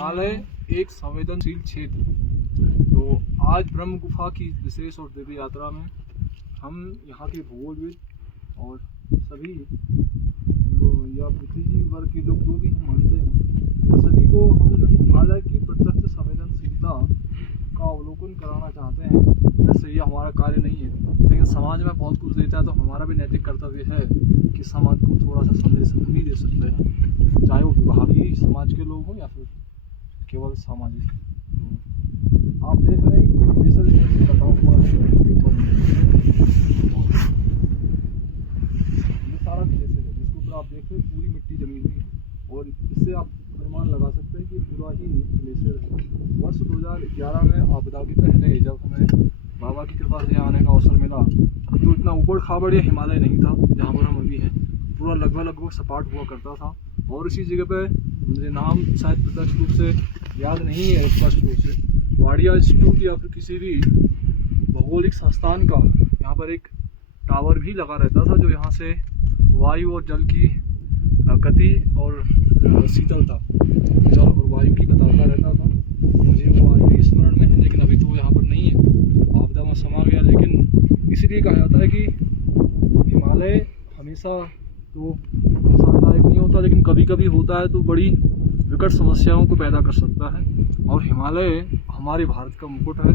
हिमालय एक संवेदनशील क्षेत्र। तो आज ब्रह्म गुफा की विशेष और दिव्य यात्रा में हम यहाँ के भूगोलविद और सभी लोग या बुद्धिजीवी वर्ग के लोग जो भी हम मानते हैं, सभी को हम हिमालय की प्रत्यक्ष संवेदनशीलता का अवलोकन कराना चाहते हैं। वैसे ये हमारा कार्य नहीं है, लेकिन समाज में बहुत कुछ देता है, तो हमारा भी नैतिक कर्तव्य है कि समाज को थोड़ा सा संदेश हम ही दे सकते हैं, चाहे वो विभागीय समाज के लोग हों या फिर केवल सामाजिक। तो आप देख रहे हैं कि ग्लेशियर कटा हुआ है, ये सारा ग्लेशियर है जिसके ऊपर आप देख रहे हैं पूरी मिट्टी जमी हुई है, और इससे आप अनुमान लगा सकते हैं कि पूरा ही ग्लेशियर है। वर्ष 2011 में आपदा के पहले जब हमें बाबा की कृपा से आने का अवसर मिला, तो इतना ऊबड़ खाबड़ या हिमालय नहीं था जहाँ पर हम अभी हैं। पूरा लगभग सपाट हुआ करता था, और इसी जगह पे मुझे नाम शायद प्रत्यक्ष रूप से याद नहीं है स्पष्ट रूप से, वाडिया इंस्टीट्यूट या फिर किसी भी भौगोलिक संस्थान का यहाँ पर एक टावर भी लगा रहता था, जो यहाँ से वायु और जल की गति और शीतलता, जल और वायु की बताता रहता था। मुझे वो आज भी स्मरण में है, लेकिन अभी तो यहाँ पर नहीं है, आपदा में समा गया। लेकिन इसीलिए कहा जाता है कि हिमालय हमेशा तो नुकसानदायक नहीं होता, लेकिन कभी कभी होता है तो बड़ी विकट समस्याओं को पैदा कर सकता है। और हिमालय हमारे भारत का मुकुट है।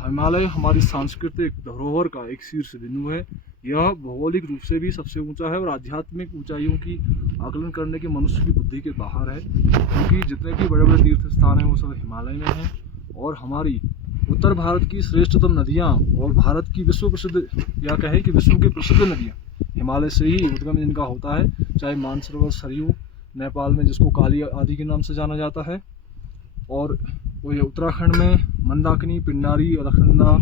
हिमालय हमारी सांस्कृतिक धरोहर का एक शीर्ष बिंदु है। यह भौगोलिक रूप से भी सबसे ऊंचा है, और आध्यात्मिक ऊंचाइयों की आकलन करने की मनुष्य की बुद्धि के बाहर है, क्योंकि जितने भी बड़े बड़े तीर्थ स्थान हैं वो सब हिमालय में हैं। और हमारी उत्तर भारत की श्रेष्ठतम नदियाँ और भारत की विश्व प्रसिद्ध या कहें कि विश्व की प्रसिद्ध नदियाँ हिमालय से ही उद्गम जिनका होता है, चाहे मानसरोवर, सरयू नेपाल में जिसको काली आदि के नाम से जाना जाता है, और वो ये उत्तराखंड में मंदाकिनी, पिंडारी, अलकनंदा,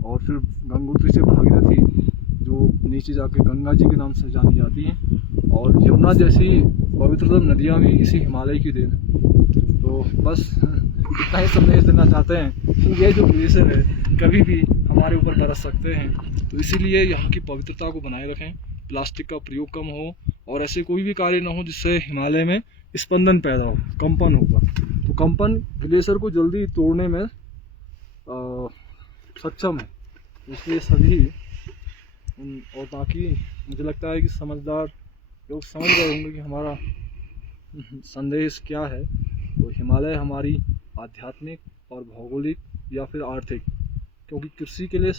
और फिर गंगोत्री से भागीरथी जो नीचे जाके गंगा जी के नाम से जानी जाती हैं, और यमुना जैसी पवित्रतम नदियाँ भी इसी हिमालय की देन है। तो बस इतना ही संदेश देना चाहते हैं कि ये जो ग्लेशियर है कभी भी हमारे ऊपर बरस सकते हैं, तो इसीलिए यहाँ की पवित्रता को बनाए रखें, प्लास्टिक का प्रयोग कम हो, और ऐसे कोई भी कार्य ना हो जिससे हिमालय में स्पंदन पैदा हो, कंपन होगा। तो कंपन ग्लेशियर को जल्दी तोड़ने में सक्षम है, इसलिए सभी और बाकी मुझे लगता है कि समझदार लोग समझ गए होंगे कि हमारा संदेश क्या है। तो हिमालय हमारी आध्यात्मिक और भौगोलिक या फिर आर्थिक, क्योंकि कृषि के लिए